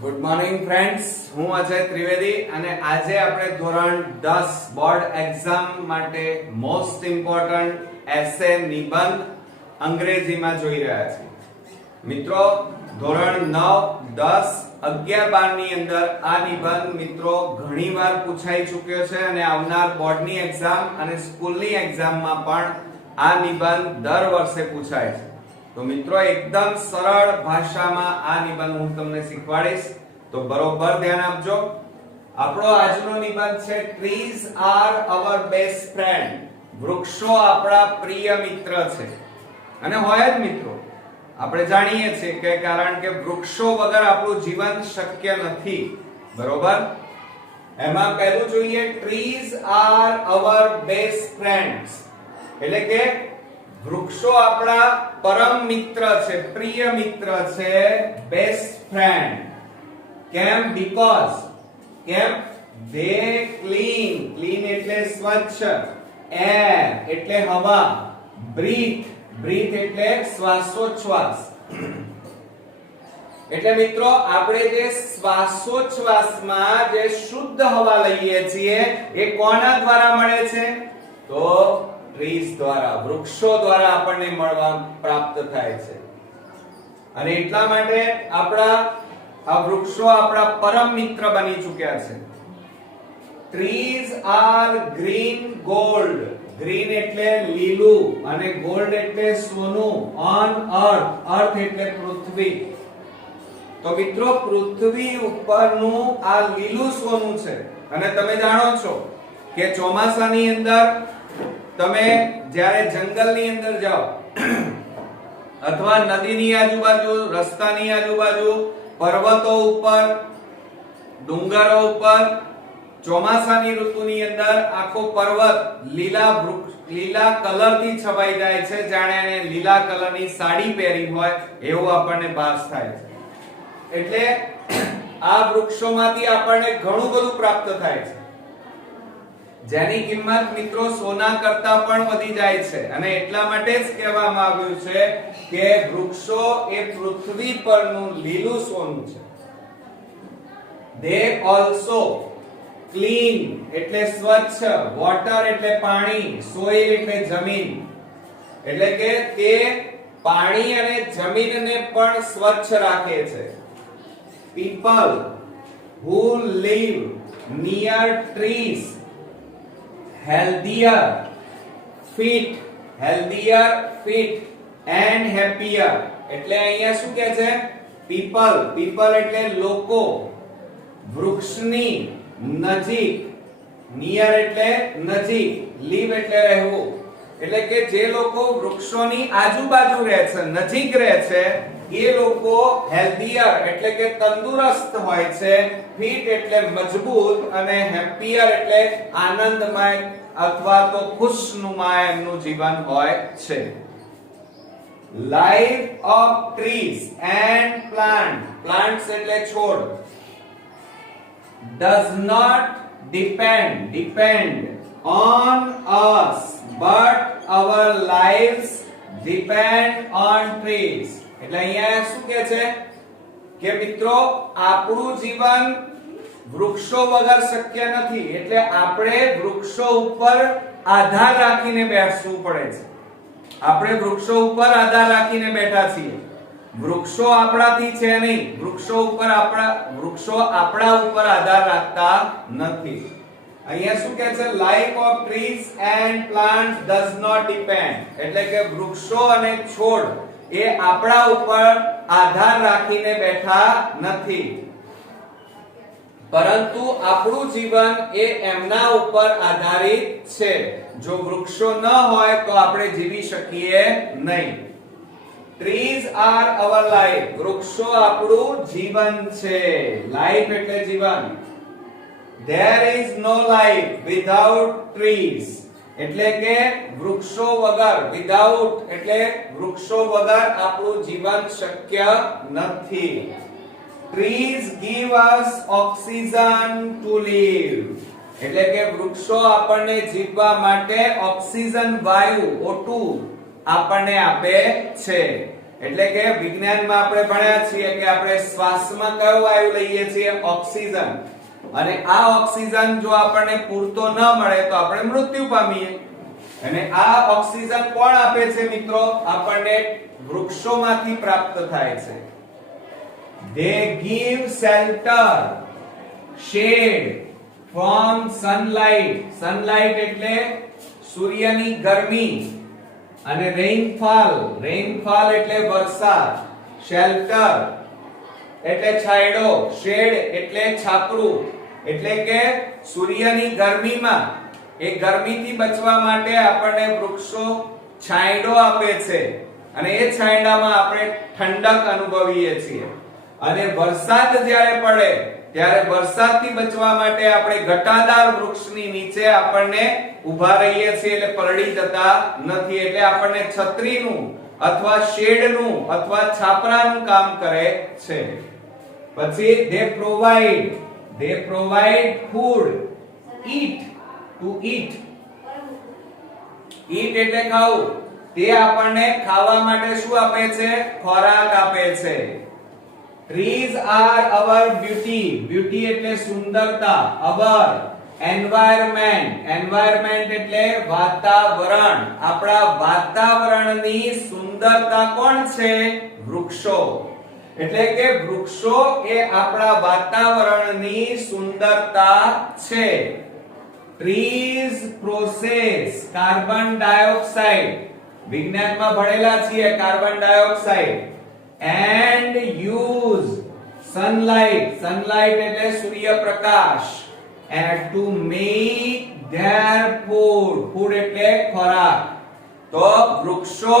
Good morning friends, હું અજય ત્રિવેદી અને આજે આપણે ધોરણ 10 બોર્ડ એક્ઝામ માટે મોસ્ટ ઇમ્પોર્ટન્ટ એસે નિબંધ અંગ્રેજીમાં જોઈ રહ્યા છીએ. મિત્રો, ધોરણ 9, 10, 11, 12 ની અંદર આ નિબંધ મિત્રો ઘણીવાર પૂછાઈ ચૂક્યો છે અને આવનાર બોર્ડની એક્ઝામ અને સ્કૂલની એક્ઝામમાં પણ આ નિબંધ દર વર્ષે પૂછાય છે. તો મિત્રો એકદમ સરળ ભાષામાં આ નિબંધ હું તમને શીખવાડીશ, તો બરોબર ધ્યાન આપજો. આપણો આજનો નિબંધ છે trees are our best friend. વૃક્ષો આપણા પ્રિય મિત્ર છે. અને હોય જ મિત્રો, આપણે જાણીએ છીએ કે કારણ કે વૃક્ષો વગર આપણું જીવન શક્ય નથી. બરોબર? એમાં પહેલું જોઈએ, trees are our best friends. એટલે કે વૃક્ષો આપણા પરમ મિત્ર છે, પ્રિય મિત્ર છે, બેસ્ટ ફ્રેન્ડ. કેમ? બીકોઝ. કેમ? they clean એટલે સ્વચ્છ, air એટલે હવા, breathe એટલે શ્વાસોચ્છ્વાસ. એટલે મિત્રો આપણે જે શ્વાસોચ્છ્વાસમાં જે શુદ્ધ હવા લઈએ છીએ એ કોના દ્વારા મળે છે? તો ટ્રીઝ દ્વારા, વૃક્ષો દ્વારા આપણને મળવા પ્રાપ્ત થાય છે. અને એટલા માટે આપણા આ વૃક્ષો આપણા પરમ મિત્ર બની ચૂક્યા છે. Trees are green gold. Green એટલે લીલું અને ગોલ્ડ એટલે સોનું. ઓન અર્થ, અર્થ એટલે પૃથ્વી. તો મિત્રો પૃથ્વી ઉપરનું આ લીલું સોનું છે. અને તમે જાણો છો કે ચોમાસાની અંદર તમે જ્યારે જંગલની અંદર જાઓ અથવા નદીની આજુબાજુ, રસ્તાની આજુબાજુ, પર્વતો ઉપર, ડુંગરો ઉપર ચોમાસાની ઋતુની અંદર આખો પર્વત લીલા કલરથી છવાઈ જાય છે, જાણે એને લીલા કલરની સાડી પહેરી હોય એવું આપણને ભાસ થાય છે. એટલે આ વૃક્ષોમાંથી આપણને ઘણું બધું પ્રાપ્ત થાય છે, જેની કિંમત મિત્રો સોના કરતા પણ વધી જાય છે. અને એટલા માટે જ કહેવામાં આવ્યું છે કે વૃક્ષો એ પૃથ્વી પરનું લીલું સોનું છે. they also clean એટલે સ્વચ્છ, water એટલે પાણી, soil એટલે જમીન. એટલે કે તે પાણી અને જમીનને પણ સ્વચ્છ રાખે છે. people who live near trees healthier fit and happier. એટલે અહીંયા શું કહે છે? people એટલે લોકો, વૃક્ષની નજીક, near એટલે નજીક, live એટલે રહેવું. એટલે કે જે લોકો વૃક્ષોની આજુબાજુ રહે છે, નજીક રહે છે, એ લોકો healthier એટલે કે તંદુરસ્ત હોય છે, fit એટલે મજબૂત અને happier એટલે આનંદમય અથવા તો ખુશનુમા એમનું જીવન હોય છે. life of trees and plants એટલે છોડ does not depend on us but our lives depend on trees. એટલે અહીંયા શું કહે છે કે મિત્રો આપણું જીવન વૃક્ષો વગર શક્ય નથી. એટલે આપણે વૃક્ષો ઉપર આધાર રાખીને બેસવું પડે છે. આપણે વૃક્ષો ઉપર આધાર રાખીને બેઠા છીએ. વૃક્ષો આપણાથી છે નહીં. વૃક્ષો આપણા ઉપર આધાર રાખતા નથી. અહીંયા શું કહે છે? Life of trees and plants does not depend. એટલે કે વૃક્ષો અને છોડ એ આપણા ઉપર આધાર રાખીને બેઠા નથી, પરંતુ આપણું જીવન એ એમના ઉપર આધારિત છે. જો વૃક્ષો ન હોય તો આપણે જીવી શકીએ નહીં. Trees are our life. વૃક્ષો આપણું જીવન છે. લાઈફ એટલે જીવન. there is no life without trees. એટલે કે વૃક્ષો વગર, without એટલે વૃક્ષો વગર આપણું જીવન શક્ય નથી. trees give us oxygen to live. એટલે કે વૃક્ષો આપણને જીવવા માટે ઓક્સિજન વાયુ O2 આપણને આપે છે. એટલે કે વિજ્ઞાનમાં આપણે ભણ્યા છીએ કે આપણે શ્વાસમાં કયો વાયુ લઈએ છીએ? ઓક્સિજન. અને આ ઓક્સિજન જો આપણને પૂરતો ન મળે તો આપણે મૃત્યુ પામીએ. અને આ ઓક્સિજન કોણ આપે છે મિત્રો? આપણને વૃક્ષોમાંથી પ્રાપ્ત થાય છે. They give shelter, shade from sunlight. Sunlight એટલે સૂર્યની ગરમી. અને rainfall એટલે વરસાદ. shelter એટલે છાંયડો, shade એટલે છાપરું. એટલે કે સૂર્યની ગરમીમાં એ ગરમીથી બચવા માટે આપણને વૃક્ષો છાંયડો આપે છે અને એ છાંયડામાં આપણે ઠંડક અનુભવીએ છીએ. અને વરસાદ જ્યારે પડે ત્યારે વરસાદથી બચવા માટે આપણે ઘટાદાર વૃક્ષની નીચે આપણને ઊભા રહીએ છીએ એટલે પલળી જતા નથી. એટલે આપણને છત્રીનું અથવા શેડનું અથવા છાપરાનું કામ કરે છે. પછી they provide food. to eat એટલે ખાવું. તે આપણને ખાવા માટે શું આપે છે? ખોરાક આપે છે. Trees are our beauty. Beauty એટલે સુંદરતા. Our environment એટલે વાતાવરણ. આપણા વાતાવરણની સુંદરતા કોણ છે? વૃક્ષો. એટલે કે વૃક્ષો એ આપણા વાતાવરણની સુંદરતા છે. Trees process carbon dioxide. વિજ્ઞાનમાં ભણેલા છીએ carbon dioxide. And use sunlight એટલે સૂર્યપ્રકાશ. And to make their food એટલે ખોરાક. તો વૃક્ષો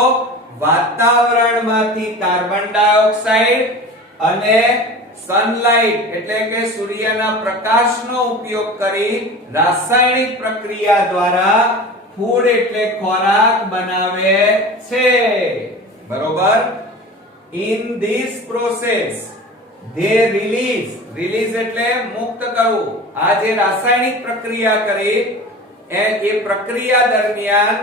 વાતાવરણમાંથી કાર્બન ડાયોક્સાઇડ અને સનલાઇટ એટલે કે સૂર્યના પ્રકાશનો ઉપયોગ કરી રાસાયણિક પ્રક્રિયા દ્વારા ફૂડ એટલે ખોરાક બનાવે છે. બરોબર? In this process they release એટલે મુક્ત કરવું. આ જે રાસાયણિક પ્રક્રિયા કરી એ પ્રક્રિયા દરમિયાન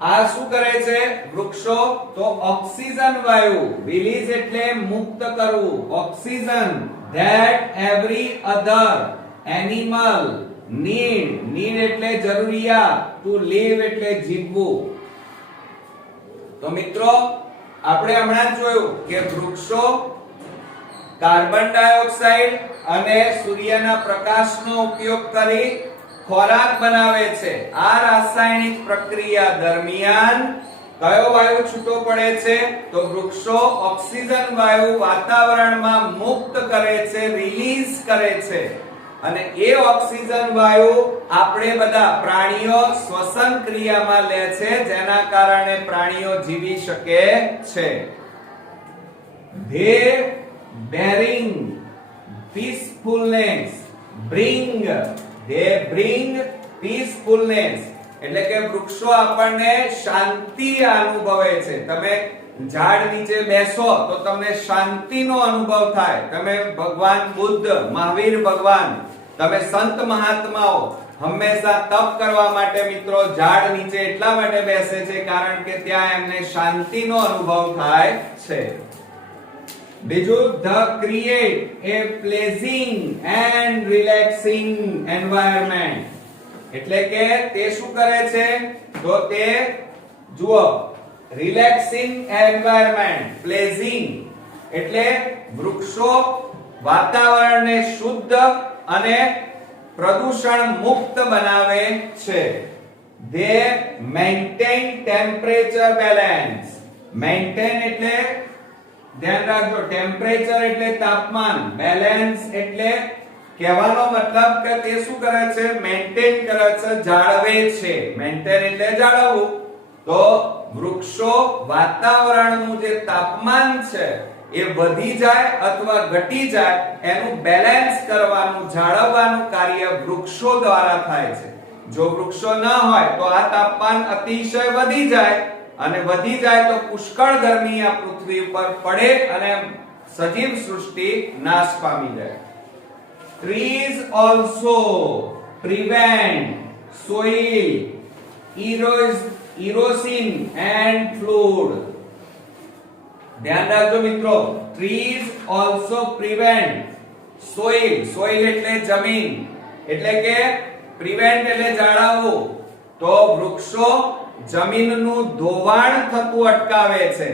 આ શું કરે છે વૃક્ષો? તો ઓક્સિજન વાયુ. રિલીઝ એટલે મુક્ત કરવું. Oxygen that every other animal need એટલે જરૂરિયાત. to live એટલે જીવવું. તો મિત્રો આપણે હમણાં જોયું કે વૃક્ષો કાર્બન ડાયોક્સાઇડ અને સૂર્યના પ્રકાશનો ઉપયોગ કરી ખોરાક બનાવે છે. આ રાસાયણિક પ્રક્રિયા દરમિયાન કયો વાયુ છૂટો પડે છે? તો વૃક્ષો ઓક્સિજન વાયુ વાતાવરણમાં મુક્ત કરે છે, રિલીઝ કરે છે. અને એ ઓક્સિજન વાયુ આપણે બધા પ્રાણીઓ શ્વસન ક્રિયામાં લે છે, જેના કારણે પ્રાણીઓ જીવી શકે છે. They bring peacefulness એટલે કે વૃક્ષો આપણને શાંતિ અનુભવે છે. તમે ઝાડ નીચે બેસો તો તમને શાંતિનો અનુભવ થાય. તમે ભગવાન બુદ્ધ, મહાવીર ભગવાન, તમે સંત મહાત્માઓ હંમેશા તપ કરવા માટે મિત્રો ઝાડ નીચે એટલા માટે બેસે છે કારણ કે ત્યાં એમને શાંતિનો અનુભવ થાય છે. બીજું, the create a pleasing and relaxing environment એટલે કે તે શું કરે છે? તો તે જુઓ રિલેક્સિંગ એન્વાયરમેન્ટ. પ્લેઝિંગ એટલે વૃક્ષો વાતાવરણને શુદ્ધ અને પ્રદૂષણ મુક્ત બનાવે છે. They maintain temperature balance. Maintain એટલે ધ્યાન રાખજો, ટેમ્પરેચર એટલે તાપમાન, બેલેન્સ એટલે કહેવાનો મતલબ કે તે શું કરે છે? મેન્ટેન કરે છે, જાળવે છે. મેન્ટેન એટલે જાળવવું. તો વૃક્ષો વાતાવરણનું જે તાપમાન છે એ વધી જાય અથવા ઘટી જાય એનું બેલેન્સ કરવાનું, જાળવવાનું કાર્ય વૃક્ષો દ્વારા થાય છે. જો વૃક્ષો ન હોય તો આ તાપમાન અતિશય વધી જાય અને વધી જાય તો પુષ્કળ ગરમી આ પૃથ્વી ઉપર પડે અને સજીવ સૃષ્ટિ નાશ પામી જાય. Trees also prevent soil erosion and flood. ધ્યાન રાખજો મિત્રો, trees also prevent soil એટલે જમીન, એટલે કે prevent એટલે જાળવવું, તો વૃક્ષો જમીનનું ધોવાણ થતું અટકાવે છે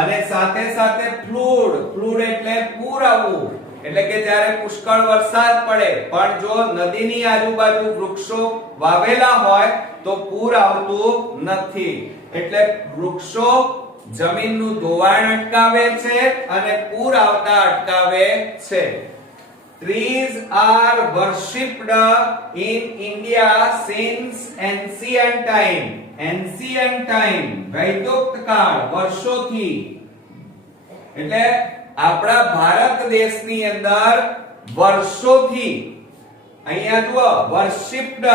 અને સાથે સાથે ફ્લૂડ એટલે પૂર આવવું, એટલે કે જ્યારે પુષ્કળ વરસાદ પડે પણ જો નદીની આજુબાજુ વૃક્ષો વાવેલા હોય તો પૂર આવતું નથી, એટલે વૃક્ષો જમીનનું ધોવાણ અટકાવે છે અને પૂર આવતા અટકાવે છે. Trees are worshipped in India since ancient time. વૈદિક કાળ, વર્ષોથી, એટલે આપણા ભારત દેશની અંદર વર્ષોથી અહીંયા જુઓ worshipped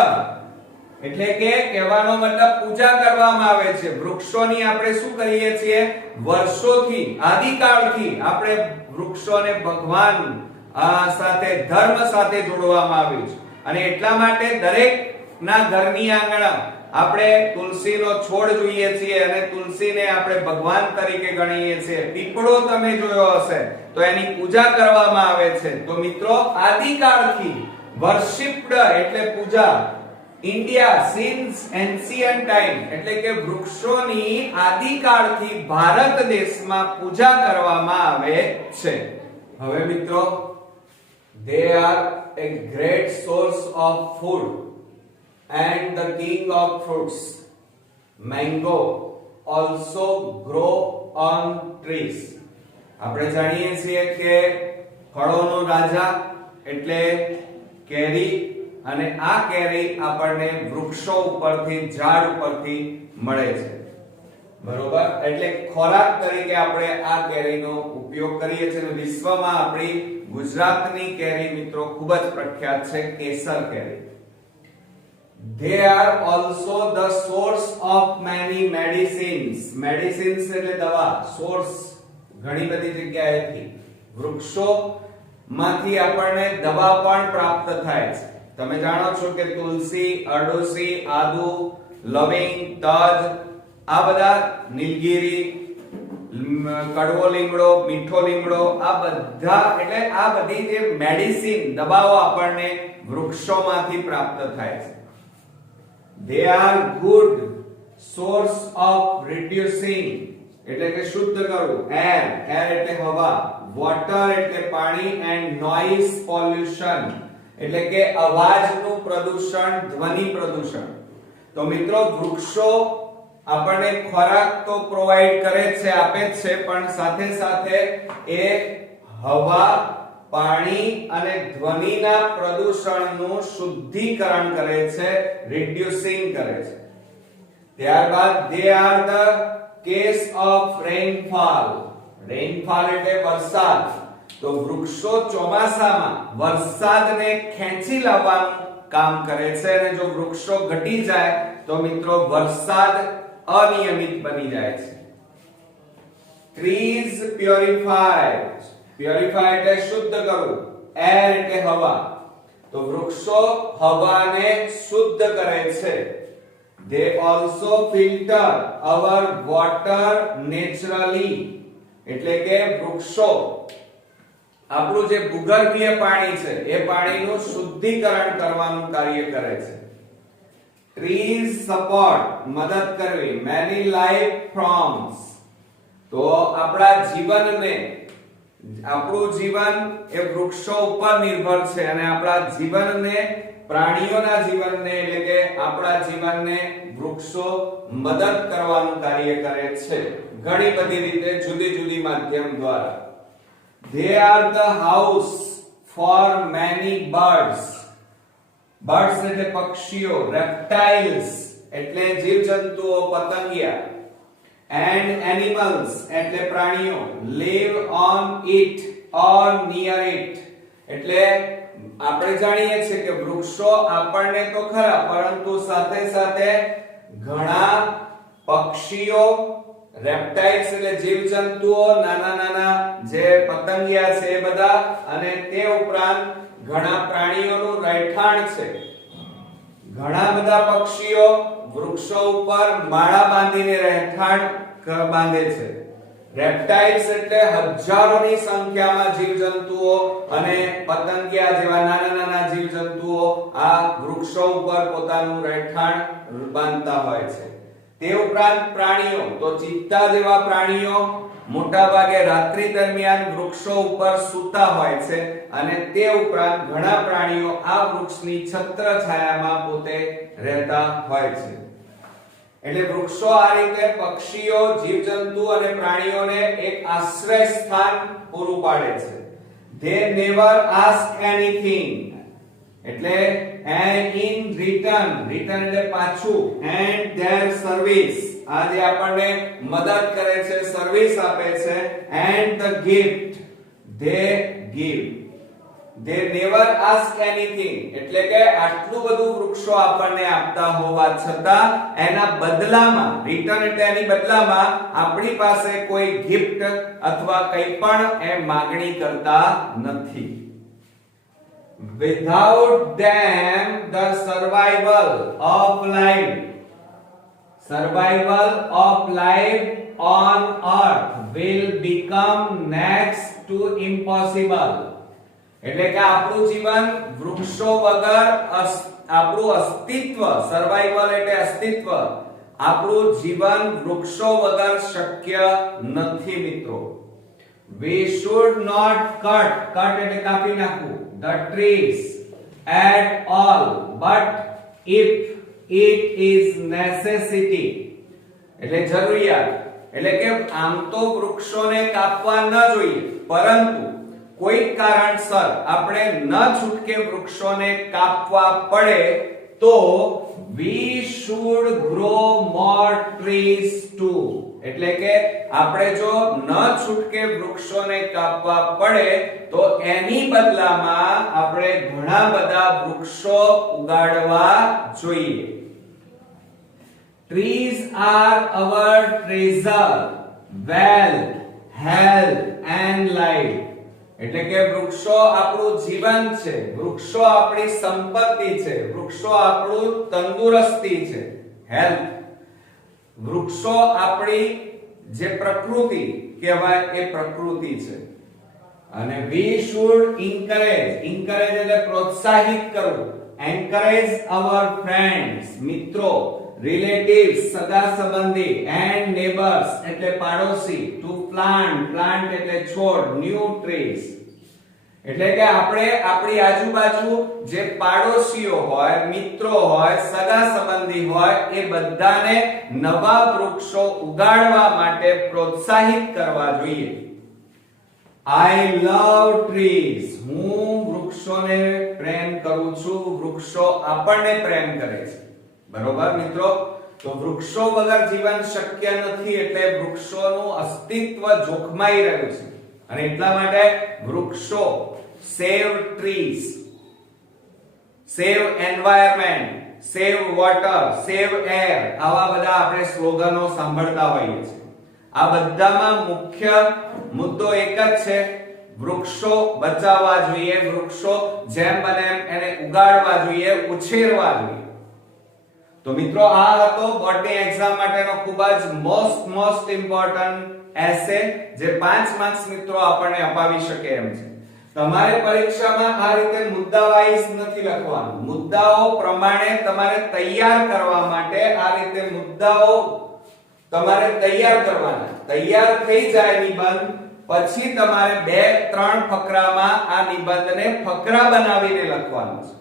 એટલે કે કહેવાનો મતલબ પૂજા કરવામાં આવે છે. વૃક્ષોની આપણે શું કરીએ છીએ? વર્ષોથી, આદિકાળથી આપણે વૃક્ષોને ભગવાન સાથે, ધર્મ સાથે જોડવામાં આવ્યું છે અને એટલા માટે દરેક ના ઘરની આંગણે આપણે તુલસીનો છોડ જોઈએ છીએ અને તુલસીને આપણે ભગવાન તરીકે ગણીએ છીએ. પીપળો તમે જોયો હશે તો એની પૂજા કરવામાં આવે છે. તો મિત્રો આદિકાળથી worshipped એટલે પૂજા, ઇન્ડિયા સિન્સ એન્શિયન્ટ ટાઈમ એટલે કે વૃક્ષોની આદિકાળથી ભારત દેશમાં પૂજા કરવામાં આવે છે. હવે મિત્રો, they are a great source of food and the king of fruits. Mango also grow on trees. આપણે જાણીએ છીએ કે ફળોનો રાજા એટલે કેરી, અને આ કેરી આપણને વૃક્ષો ઉપરથી, ઝાડ ઉપરથી મળે છે, બરોબર? એટલે ખોરાક તરીકે આપણે આ કેરીનો ઉપયોગ કરીએ છીએ. વિશ્વમાં આપણી ગુજરાતની કેરી મિત્રો ખૂબ જ પ્રખ્યાત છે, કેસર કેરી. They are also the source of many medicines. Medicines એટલે દવા, source ઘણી બધી જગ્યાએથી વૃક્ષો માંથી આપણને દવા પણ પ્રાપ્ત થાય છે. તમે જાણો છો કે તુલસી, અરડુસી, આદુ, લવિંગ, તજ, આ બધા, નીલગીરી, કડવો લીમડો, મીઠો લીમડો, આ બધા એટલે આ બધી જે મેડિસિન, દવાઓ આપણને વૃક્ષોમાંથી પ્રાપ્ત થાય છે. They are good source of reducing એટલે કે શુદ્ધ કરવું, air એટલે હવા, water એટલે પાણી, and noise pollution એટલે કે અવાજનું પ્રદૂષણ, ધ્વનિ પ્રદૂષણ. તો મિત્રો વૃક્ષો આપણને ખોરાક તો પ્રોવાઈડ કરે છે, આપે છે, પણ સાથે સાથે એ હવા, પાણી અને ધ્વનિના પ્રદૂષણનું શુદ્ધિકરણ કરે છે, રિડ્યુસિંગ કરે છે. ત્યારબાદ they are the case of rainfall. Rainfall એટલે વરસાદ. તો વૃક્ષો ચોમાસામાં વરસાદને ખેંચી લાવવાનું કામ કરે છે અને જો વૃક્ષો ઘટી જાય તો મિત્રો વરસાદ અનિયમિત બની જાય છે. Trees purify. Purify એટલે શુદ્ધ કરવું, air એટલે હવા. તો વૃક્ષો હવાને શુદ્ધ કરે છે. They also filter our water naturally. એટલે કે વૃક્ષો આપણું જે ભૂગર્ભીય પાણી છે એ પાણીનું શુદ્ધિકરણ કરવાનું કાર્ય કરે છે. Trees support મદદ કરવી many life forms. તો આપણા જીવનને, આપણું જીવન એ વૃક્ષો ઉપર નિર્ભર છે અને આપણા જીવનને, પ્રાણીઓના જીવનને એટલે કે આપણા જીવનને વૃક્ષો મદદ કરવાનું કાર્ય કરે છે ઘણી બધી રીતે, જુદી જુદી માધ્યમ દ્વારા. They are the house for many birds. Birds એટલે પક્ષીઓ, reptiles એટલે જીવજંતુઓ, પતંગિયા, and animals એટલે પ્રાણીઓ, live on it or near it. એટલે આપણે જાણીએ છીએ કે વૃક્ષો આપણને તો ખરા પરંતુ સાથે સાથે ઘણા પક્ષીઓ, રેપ્ટાઇલ્સ એટલે જીવજંતુઓ, નાના નાના જે પતંગિયા છે એ બધા, અને તે ઉપરાંત ઘણા પ્રાણીઓનું રહેઠાણ છે. ઘણા બધા પક્ષીઓ વૃક્ષો ઉપર માળા બાંધીને રહેઠાણ બાંધે છે. રેપ્ટાઇલ્સ એટલે હજારોની સંખ્યામાં જીવજંતુઓ અને પતંગિયા જેવા નાના નાના જીવજંતુઓ આ વૃક્ષો ઉપર પોતાનું રહેઠાણ બાંધતા હોય છે. તે ઉપરાંત પ્રાણીઓ તો ચિત્તા જેવા પ્રાણીઓ મોટા ભાગે રાત્રિ દરમિયાન વૃક્ષો ઉપર સૂતા હોય છે અને તે ઉપરાંત ઘણા પ્રાણીઓ આ વૃક્ષની છત્રછાયામાં પોતે રહેતા હોય છે. એટલે વૃક્ષો આ રીતે પક્ષીઓ, જીવજંતુ અને પ્રાણીઓને એક આશ્રય સ્થાન પૂરું પાડે છે. They never ask anything એટલે and in return એટલે પાછું and their service આ જે આપણને મદદ કરે છે, સર્વિસ આપે છે, and the gift they give. They never ask anything એટલે કે આટલું બધું વૃક્ષો આપણને આપતા હોવા છતાં એના બદલામાં, રિટર્ન એટલે એની બદલામાં આપણી પાસે કોઈ ગિફ્ટ અથવા કંઈ પણ એ માંગણી કરતા નથી. Without them the survival of life on earth will become next to impossible. એટલે કે આપણું જીવન વૃક્ષો વગર આપણું અસ્તિત્વ, સર્વાઈવલ એટલે અસ્તિત્વ, આપણું જીવન વૃક્ષો વગર શક્ય નથી મિત્રો. We should not cut એટલે કાપી નાખવું, the trees at all, but if it is necessity એટલે જરૂરિયાત, એટલે કે આમ તો વૃક્ષોને કાપવા ન જોઈએ, પરંતુ કોઈ કારણસર આપણે ન છૂટકે વૃક્ષોને કાપવા પડે તો we should grow more trees too. એટલે કે આપણે જો ન છૂટકે વૃક્ષોને કાપવા પડે તો એની બદલામાં આપણે ઘણા બધા વૃક્ષો ઉગાડવા જોઈએ. Trees are our treasure, wealth, health and life. એટલે કે વૃક્ષો આપણું જીવન છે, વૃક્ષો આપણી સંપત્તિ છે, વૃક્ષો આપણું તંદુરસ્તી છે, હેલ્થ. વૃક્ષો આપણી જે પ્રકૃતિ કહેવાય એ પ્રકૃતિ છે. અને we should encourage એટલે પ્રોત્સાહિત કરવું, encourage our friends મિત્રો, relatives સગા સંબંધી, and neighbors એટલે પાડોશી, to plant એટલે છોડ, new trees. એટલે કે આપણે આપણી આજુબાજુ જે પાડોશીઓ હોય, મિત્રો હોય, સગા સંબંધી હોય એ બધાને નવા વૃક્ષો ઉગાડવા માટે પ્રોત્સાહિત કરવા જોઈએ. I love trees હું વૃક્ષોને પ્રેમ કરું છું, વૃક્ષો આપણને પ્રેમ કરે છે. બરોબર મિત્રો? તો વૃક્ષો વગર જીવન શક્ય નથી એટલે વૃક્ષોનું અસ્તિત્વ જોખમાઈ રહ્યું છે અને એટલા માટે વૃક્ષો, save trees, save environment, save water, save air, આવા બધા આપણે સ્લોગનો સાંભળતા હોઈએ છીએ. આ બધામાં મુખ્ય મુદ્દો એક જ છે, વૃક્ષો બચાવવા જોઈએ, વૃક્ષો જેમ બને એમ એને ઉગાડવા જોઈએ, ઉછેરવા જોઈએ. તો મિત્રો આ હતો બોર્ડની એક્ઝામ માટેનો ખૂબ જ મોસ્ટ ઇમ્પોર્ટન્ટ એસે જે 5 માર્ક્સ મિત્રો આપણને અપાવી શકે એમ છે. તમારે પરીક્ષામાં આ રીતે મુદ્દા વાઇઝ નથી લખવાનું, મુદ્દાઓ પ્રમાણે તમારે તૈયાર કરવા માટે આ રીતે મુદ્દાઓ તમારે તૈયાર કરવાના. તૈયાર થઈ જાય નિબંધ પછી તમારે 2-3 ફકરામાં આ નિબંધને ફકરા બનાવીને લખવાનું છે.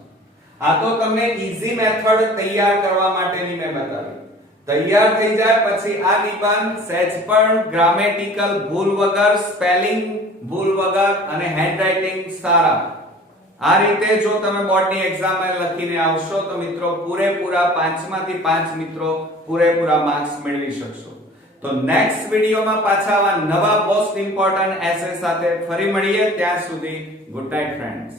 આ તો તમને ઈઝી મેથડ તૈયાર કરવા માટેની મેં બતાવી. તૈયાર થઈ જાય પછી આ નિબંધ સહેજ પણ ગ્રામેટિકલ ભૂલ વગર, સ્પેલિંગ ભૂલ વગર અને હેન્ડરાઇટિંગ સારા, આ રીતે જો તમે બોર્ડની એક્ઝામમાં લખીને આવશો તો મિત્રો પૂરેપૂરા 5 માંથી 5 મિત્રો પૂરેપૂરા માર્ક્સ મેળવી શકશો. તો નેક્સ્ટ વિડિયોમાં પાછા આવા નવા મોસ્ટ ઇમ્પોર્ટન્ટ એસે સાથે ફરી મળીએ. ત્યાં સુધી ગુડ નાઇટ ફ્રેન્ડ્સ.